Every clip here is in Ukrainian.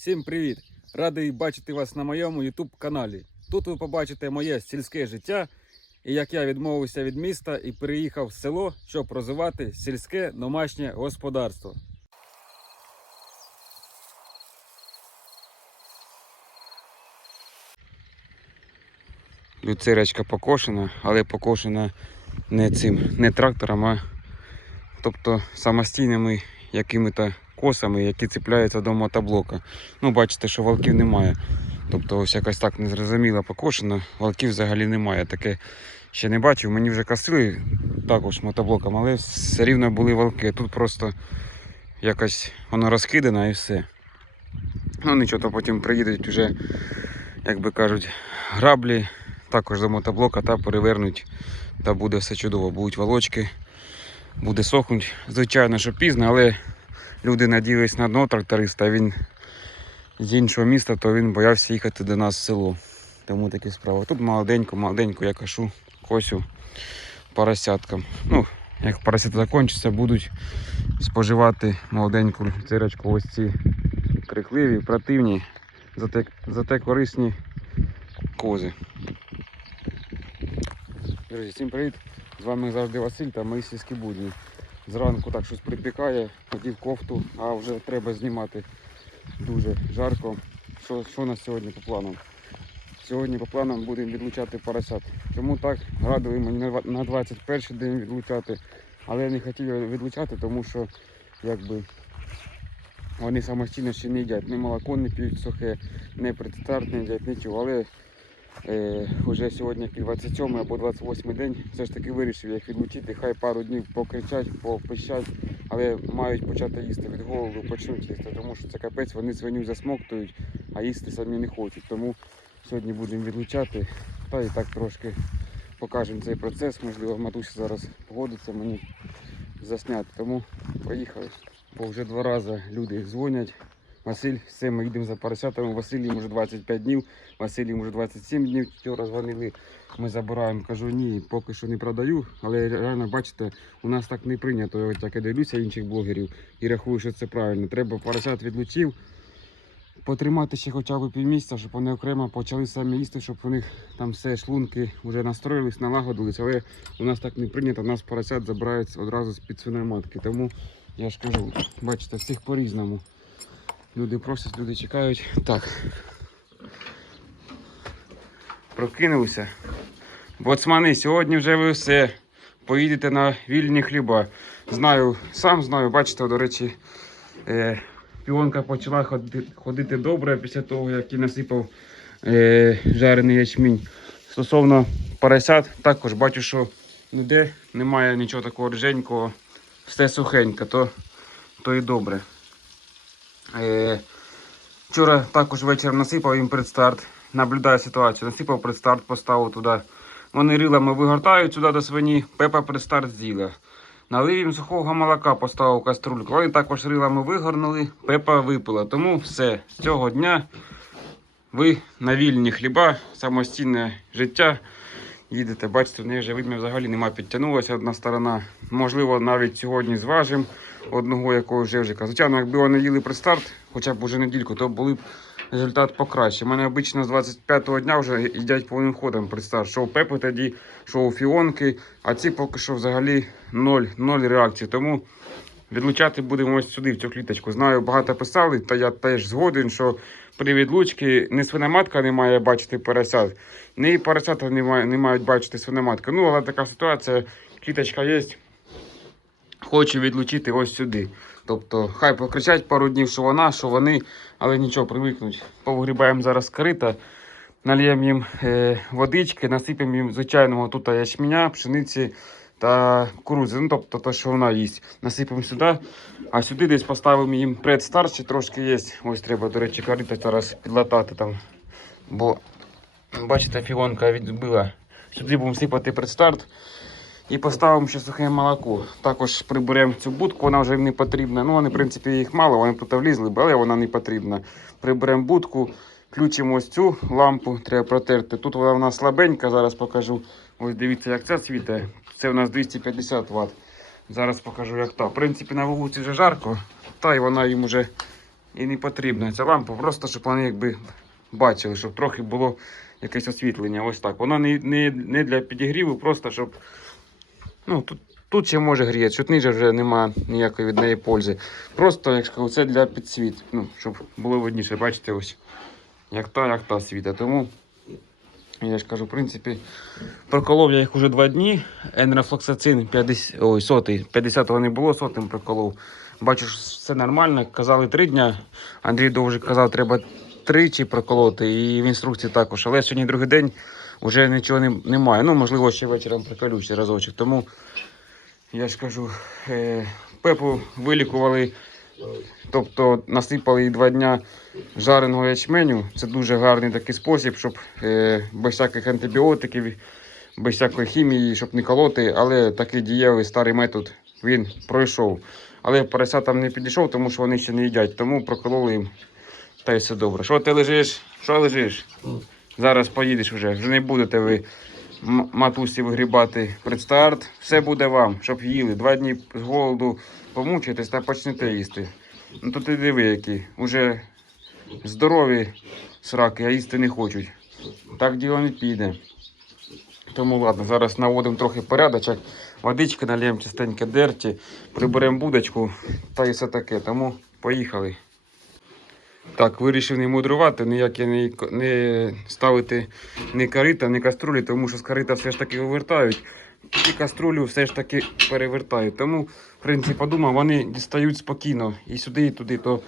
Всім привіт! Радий бачити вас на моєму YouTube каналі. Тут ви побачите моє сільське життя і як я відмовився від міста і переїхав в село, щоб розвивати сільське домашнє господарство. Люцерочка покошена, але покошена не цим, не трактором, а тобто самостійними якими-то косами, які цепляються до мотоблока. Ну, бачите, що валків немає. Тобто ось якось так незрозуміло покошено, валків взагалі немає. Таке ще не бачив. Мені вже косили також мотоблоком, але все рівно були валки. Тут просто якось воно розкидано і все. Ну нічого, то потім приїдуть вже, як би кажуть, граблі також до мотоблока та перевернуть. Та буде все чудово. Будуть волочки, буде сохнуть. Звичайно, що пізно, але люди надіялись на одного тракториста, а він з іншого міста, то він боявся їхати до нас в село. Тому такі справи. Тут молоденько, молоденько я кашу косю поросяткам. Ну, як поросята закінчаться, будуть споживати молоденьку цирочку ось ці крикливі, противні, зате, зате корисні кози. Друзі, всім привіт! З вами завжди Василь та мої сільські будні. Зранку так щось припікає, хотів кофту, а вже треба знімати дуже жарко. Що, що у нас сьогодні по планам? Сьогодні по планам будемо відлучати поросят. Чому так? Радили мені на два- на 21 день відлучати, але я не хотів відлучати, тому що якби вони самостійно ще не їдять. Ні молоко не п'ють сухе, не предстарт не їдять, нічого. Але е, вже сьогодні який 27 або 28 день все ж таки вирішив їх відлучити. Хай пару днів покричать, попищать, але мають почати їсти від голоду, почнуть їсти, тому що це капець, вони свиню засмоктують, а їсти самі не хочуть. Тому сьогодні будемо відлучати та і так трошки покажемо цей процес. Можливо, матуся зараз погодиться мені засняти. Тому поїхали. Бо вже два рази люди дзвонять. Василь, все, ми їдемо за поросятами. Василь їм вже 25 днів, Василь їм вже 27 днів. Вчора дзвонили, ми забираємо. Кажу, ні, поки що не продаю. Але реально, бачите, у нас так не прийнято. От як я дивлюся інших блогерів і рахую, що це правильно. Треба поросят відлучив. Потримати ще хоча б півмісяця, щоб вони окремо почали самі їсти, щоб у них там все шлунки вже настроїлись, налагодились. Але у нас так не прийнято, у нас поросят забирають одразу з-під свиної матки. Тому я ж кажу, бачите, всіх по-різному. Люди просять, люди чекають. Так. Прокинулися. Боцмани, сьогодні вже ви все. Поїдете на вільні хліба. Знаю, сам знаю, бачите, до речі, е, піонка почала ходити, ходити добре після того, як я насипав е, жарений ячмінь. Стосовно поросят, також бачу, що ніде немає нічого такого рженького, все сухенько, то, то і добре. Е, вчора також вечором насипав їм предстарт. Наблюдаю ситуацію. Насипав предстарт, поставив туди. Вони рилами вигортають сюди до свині, пепа предстарт з'їла. Налив їм сухого молока, поставив каструльку. Вони також рилами вигорнули, пепа випила. Тому все, з цього дня ви на вільні хліба, самостійне життя. Їдете, бачите, в неї вже видно взагалі нема підтягнулася одна сторона. Можливо, навіть сьогодні зважимо одного якого жевжика. Звичайно, якби вони їли предстарт, хоча б уже недільку, то були б результат покраще. У мене обично з 25-го дня вже їдять повним ходом предстарт. Що у пепи тоді, що у фіонки, а ці поки що взагалі ноль, ноль реакції. Тому відлучати будемо ось сюди, в цю кліточку. Знаю, багато писали, та я теж згоден, що при відлучці не свиноматка не має бачити поросят, ні поросята не, не мають бачити свиноматку. Ну, але така ситуація, кліточка є, хочу відлучити ось сюди. Тобто, хай покричать пару днів, що вона, що вони, але нічого, привикнуть. Повгрібаємо зараз корита, нальємо їм е, водички, насипемо їм звичайного тут ячменя, пшениці та кукурудзи. Ну, тобто те, що вона їсть. Насипемо сюди, а сюди десь поставимо їм предстарчі трошки є. Ось треба, до речі, корита зараз підлатати там. Бо, бачите, фіонка відбила. Сюди будемо сипати предстарт. І поставимо ще сухе молоко. Також приберемо цю будку, вона вже не потрібна. Ну, вони, в принципі, їх мало, вони тут влізли, але вона не потрібна. Приберемо будку, включимо ось цю лампу, треба протерти. Тут вона у нас слабенька, зараз покажу. Ось дивіться, як ця світає. Це у нас 250 Вт. Зараз покажу, як та. В принципі, на вулиці вже жарко, та й вона їм вже і не потрібна ця лампа, просто щоб вони якби бачили, щоб трохи було якесь освітлення. Ось так. Вона не, не, не для підігріву, просто щоб. Ну, тут, тут ще може гріти, тут ниже вже немає ніякої від неї пользи. Просто, як сказав, це для підсвіт. Ну, щоб було видніше, бачите, ось. Як та, як та світа. Тому я ж кажу, в принципі, проколов я їх уже два дні. Енерофлоксацин 50, ой, сотий, 50-го не було, сотим проколов. Бачу, що все нормально. Казали три дня. Андрій Довжик казав, треба тричі проколоти. І в інструкції також. Але сьогодні другий день вже нічого не, немає. Ну, можливо, ще вечором приколю ще разочок. Тому я ж кажу, е, пепу вилікували, тобто насипали два дня жареного ячменю. Це дуже гарний такий спосіб, щоб е, без всяких антибіотиків, без всякої хімії, щоб не колоти. Але такий дієвий старий метод він пройшов. Але порося там не підійшов, тому що вони ще не їдять. Тому прокололи їм. Та й все добре. Що ти лежиш? Що лежиш? Зараз поїдеш вже. Вже не будете ви матусі вигрібати предстарт. Все буде вам, щоб їли. Два дні з голоду помучитесь та почнете їсти. Ну то ти диви, які. Уже здорові сраки, а їсти не хочуть. Так діло не піде. Тому ладно, зараз наводимо трохи порядочок. Водички нальємо частенько дерті, приберемо будочку та і все таке. Тому поїхали. Так, вирішив не мудрувати, ніяке не, не ставити ні карита, ні каструлі, тому що з карита все ж таки вивертають. І каструлю все ж таки перевертають. Тому, в принципі, подумав, вони дістають спокійно і сюди, і туди. То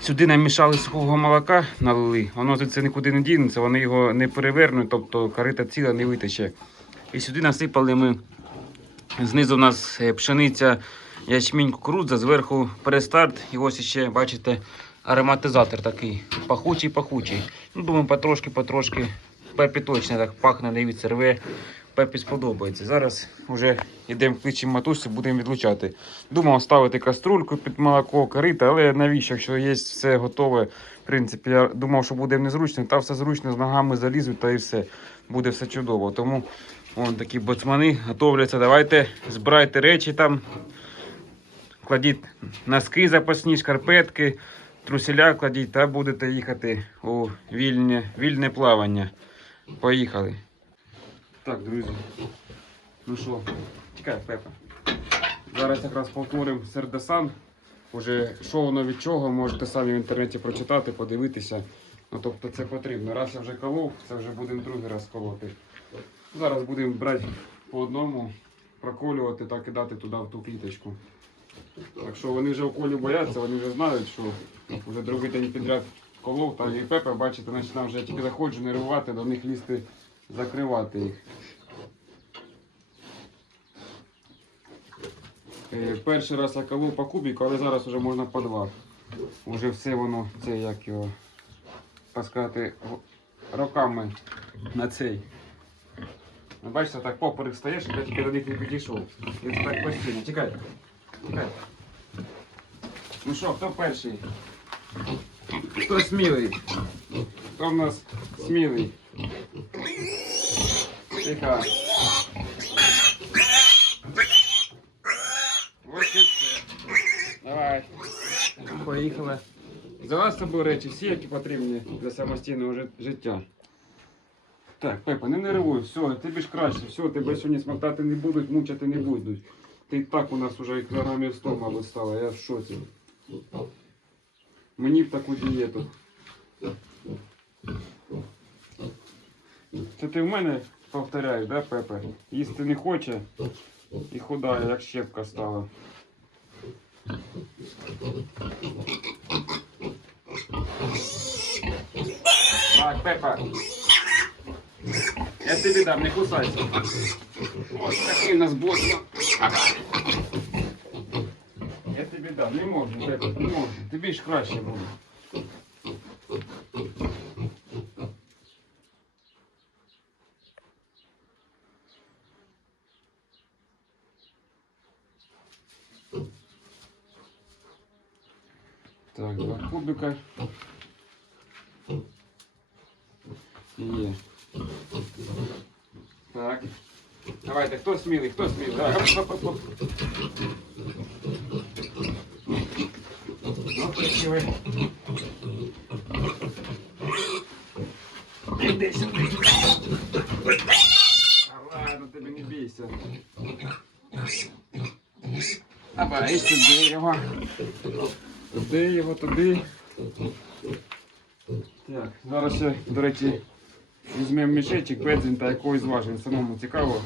сюди намішали сухого молока, налили, воно звідси нікуди не дінеться, вони його не перевернуть, тобто карита ціла не витече. І сюди насипали ми. Знизу у нас е, пшениця, ячмінь, кукурудза, зверху перестарт. І ось ще, бачите, ароматизатор такий. Пахучий, пахучий. Ну, думаю, потрошки, потрошки. Пепі точно так пахне, дивіться, рве. Пепі сподобається. Зараз вже йдемо кличемо матусі, будемо відлучати. Думав ставити каструльку під молоко, корита, але навіщо, якщо є все готове. В принципі, я думав, що буде незручно, та все зручно з ногами залізуть та і все. Буде все чудово. Тому вон такі боцмани готовляться. Давайте збирайте речі там. Кладіть носки запасні, шкарпетки, труселя кладіть та будете їхати у вільне, вільне плавання. Поїхали. Так, друзі. Ну що, тікай, Пепа. Зараз якраз повторимо сердесан. Уже що воно від чого, можете самі в інтернеті прочитати, подивитися. Ну, тобто це потрібно. Раз я вже колов, це вже будемо другий раз колоти. Зараз будемо брати по одному, проколювати та кидати туди в ту кліточку. Так що вони вже уколів бояться, вони вже знають, що вже другий день підряд колов, та і Пепа, бачите, починав вже я тільки заходжу нервувати, до них лізти, закривати їх. Е, Перший раз я колов по кубіку, але зараз вже можна по два. Уже все воно, це як його, так сказати, роками на цей. Бачите, так поперек стаєш, я тільки до них не підійшов. І це так постійно. Тікай. Ну що, хто перший? Хто смілий? Хто в нас смілий? Тихо. Ось і все. Давай. Поїхали. Взяла з собою речі всі, які потрібні для самостійного жит- життя. Так, Пепа, не нервуй, все, тобі ж краще, все, тебе сьогодні смоктати не будуть, мучити не будуть. Ти і так у нас вже кілограмів 100, мабуть, стало, я в шоці. Мені в таку дієту. Це ти в мене повторяєш, да, Пепе? Їсти не хоче і худає, як щепка стала. Так, Пепа. Я тобі дам, не кусайся. Ось такий у нас бос. Я тобі дам, не можу, Пепа, не можу. Тобі ж краще буде. Так, два кубика. Є. Давайте, хто смілий, хто смілий? Ну, Поприкивай. Іди сюди. А ладно, тебе не бійся. Аба, і сюди його. Туди його, туди. Так, зараз ще, до речі, візьмемо мішечок, бензин та якогось зважимо. Самому цікаво.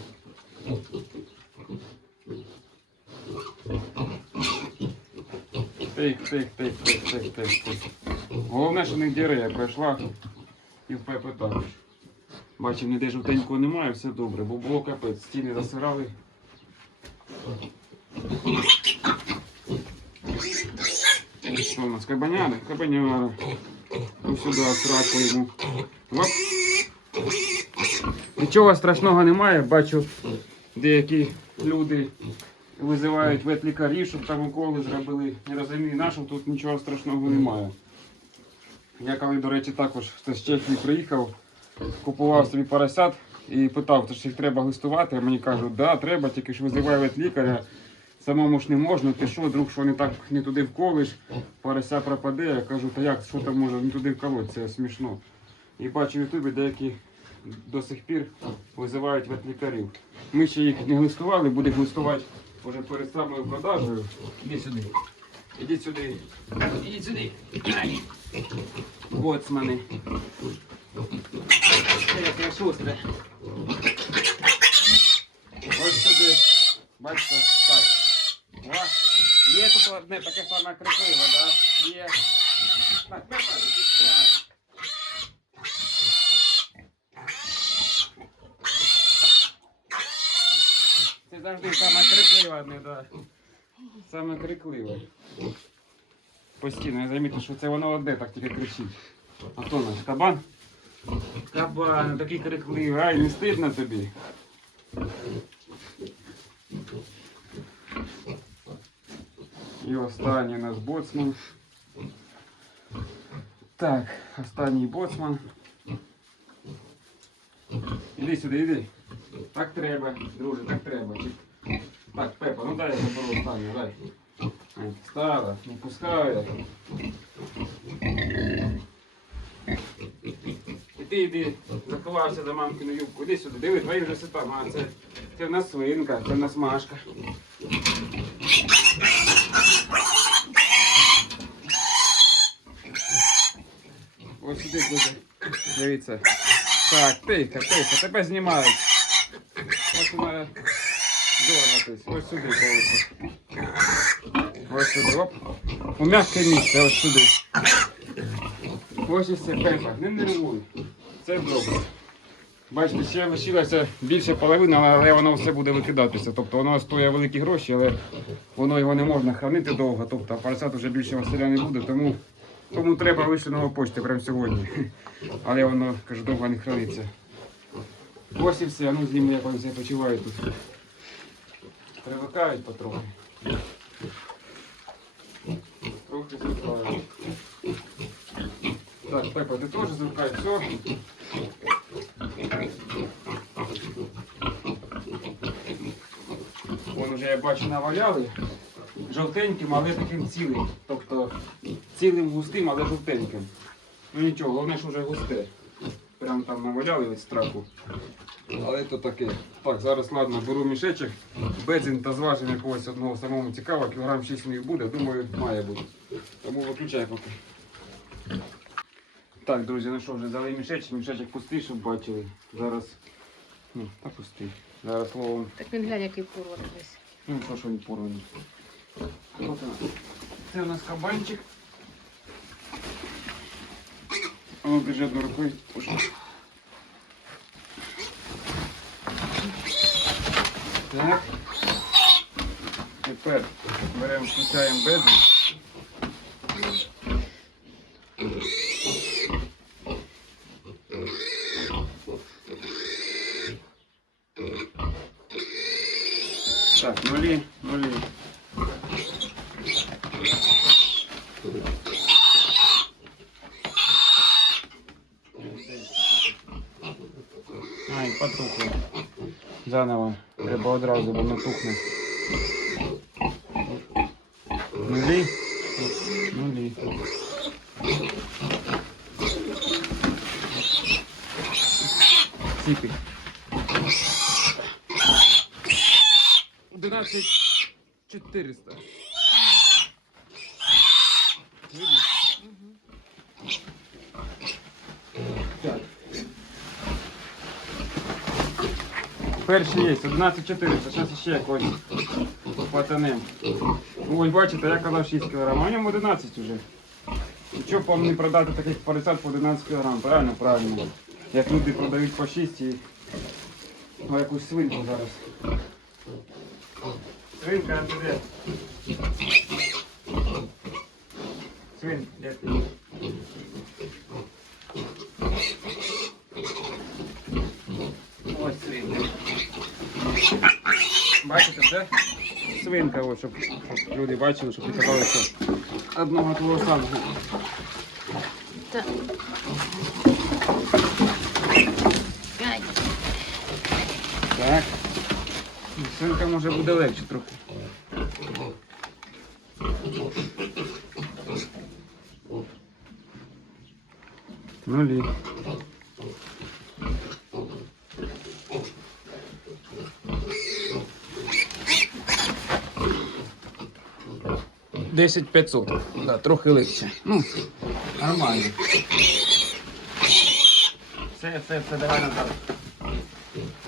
Тих, тих, тих, тих, тих, тих, тих. Головне, що не дірея пройшла і в Пепе також. Бачив, ніде жовтенького немає, все добре, бо було капець, стіни засирали. Що у нас? Кабаняри? Кабаняри. Ось сюди сраку йому. Нічого страшного немає, бачу, деякі люди визивають ветлікарів, щоб там уколи зробили. Не розумію, на що тут нічого страшного немає. Я коли, до речі, також з Чехії приїхав, купував собі поросят і питав, ж їх треба глистувати, а мені кажуть, да, треба, тільки ж визивай ветлікаря. Самому ж не можна, ти що, друг, що не так не туди вколиш, порося пропаде. Я кажу, та як, що там може не туди вколоть, це смішно. І бачу в Ютубі деякі до сих пір визивають ветлікарів. Ми ще їх не глистували, будемо глистувати вже перед самою продажею. Іди сюди. Іди сюди. Іди сюди. Це яке шустре. Ось сюди. Бачите, так. О, є тут одне таке саме крикливе, да? Є. Так, Пепа, завжди саме крикливе, не да. Саме крикливе. Постійно, я замітив, що це воно одне так тільки кричить. А хто наш? Кабан? Кабан, такий крикливий. Ай, не стидно тобі. І останній у нас боцман. Так, останній боцман. Іди сюди, іди. Так треба, друже, так треба. Так, Пепа, ну дай я заберу останню, дай. Ай, Стара, не пускаю. І ти йди, заховався за мамкину юбку. Іди сюди, диви, твої вже сита, а це, це в нас свинка, це в нас Машка. Ось сюди буде. Дивіться. Так, тихо, тихо, тебе знімають. Ось сюди повиться. Ось сюди, оп. У м'яке місце, ось сюди. Ось і все, Пепа, не нервуй. Це добре. Бачите, ще лишилося більше половини, але воно все буде викидатися. Тобто воно стоїть великі гроші, але воно його не можна хранити довго. Тобто поросят вже більше Василя не буде, тому, тому треба вийшли нова почта прямо сьогодні. Але воно, кажу, довго не храниться. Ось і все, ну зніму, як вони себе почувають тут. Привикають потрохи. Трохи звикають. Так, Пепа, ти теж звикай, все. Вон уже я бачу наваляли. Жовтеньким, але таким цілим. Тобто цілим густим, але жовтеньким. Ну нічого, головне, що вже густе. Прям там наваляли від страху. Але то таке. Так, зараз ладно, беру мішечок, бензин та зважимо якогось одного самому цікавого, кілограм 6 них буде, думаю, має бути. Тому виключай поки. Так, друзі, ну що, вже взяли мішечок, мішечок пустий, щоб бачили. Зараз. Ну, так пустий. Зараз ловом. Так він глянь, який порваний весь. Ну, що що він порваний. Це у нас кабанчик. А ну, держи рукой. Уже. Так. Тепер беремо, включаємо бедри. Так, нулі, нулі. Ай, потухло. Заново. Треба одразу, бо не тухне. Нулі. Нулі. Скільки? 11 400. Видно? Так. Перший є, 11 400, зараз ще якось хватанем. Ось бачите, я казав 6 кг, а в ньому 11 вже. І чого вам не продати таких поросят по 11 кг? Правильно, правильно. Як люди продають по 6 і ну, якусь свинку зараз. Свинка, а ти де? Свин, де ти? Ось свинка. Бачите, це свинка, ось, щоб, щоб люди бачили, щоб не що одного твого самого. Так. Ну, Свинка може буде легше трохи. Нулі. Десять п'ятсот. Да, трохи легше. Ну, нормально. Все, все, все, давай назад.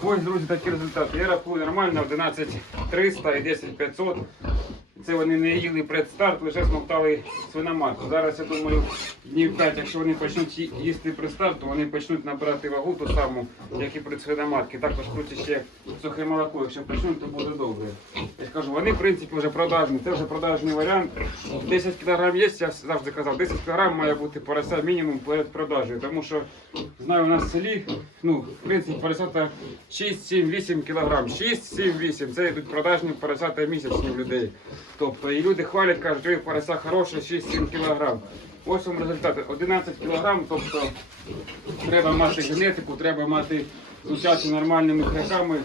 Ось, друзі, такі результати. Я рахую нормально 11 300 і 10 500. Це вони не їли предстарт, лише смоктали свиноматку. Зараз я думаю, днів 5, якщо вони почнуть їсти предстарт, то вони почнуть набирати вагу ту саму, як і при свиноматки. Також плюс ще сухе молоко. Якщо почнуть, то буде добре. Я кажу, вони в принципі вже продажні. Це вже продажний варіант. 10 кг є, я завжди казав, 10 кг має бути порося мінімум перед продажею. Тому що знаю, у нас в селі, ну, в принципі, поросята 6, 7, 8 кг. 6, 7, 8. Це йдуть продажні поросята місячні людей. Тобто і люди хвалять, кажуть, ой, порося хороша, 6-7 кг. Ось вам результати. 11 кг, тобто треба мати генетику, треба мати зустрічати нормальними хряками,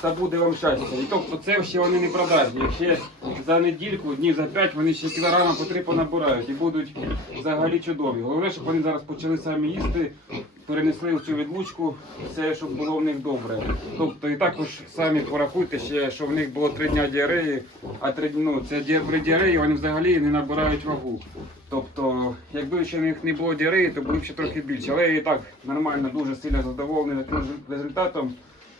та буде вам щастя. І тобто це ще вони не продажні. Ще за недільку, днів за 5 вони ще кілограма по три понабирають і будуть взагалі чудові. Головне, щоб вони зараз почали самі їсти, перенесли в цю відлучку, все, щоб було в них добре. Тобто і також самі порахуйте ще, що в них було три дня діареї, а три дні, ну, це при діареї вони взагалі не набирають вагу. Тобто, якби ще в них не було діареї, то було б ще трохи більше. Але я і так нормально, дуже сильно задоволений результатом.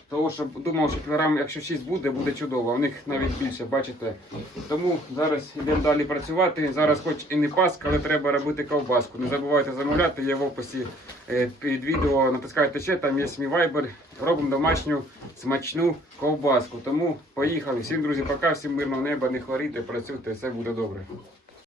Того, що думав, що кілограм, якщо 6 буде, буде чудово. У них навіть більше, бачите. Тому зараз йдемо далі працювати. Зараз хоч і не паска, але треба робити ковбаску. Не забувайте замовляти, є в описі е, під відео. Натискайте ще, там є мій вайбер. Робимо домашню смачну ковбаску. Тому поїхали. Всім друзі, пока, всім мирного неба, не хворійте, працюйте, все буде добре.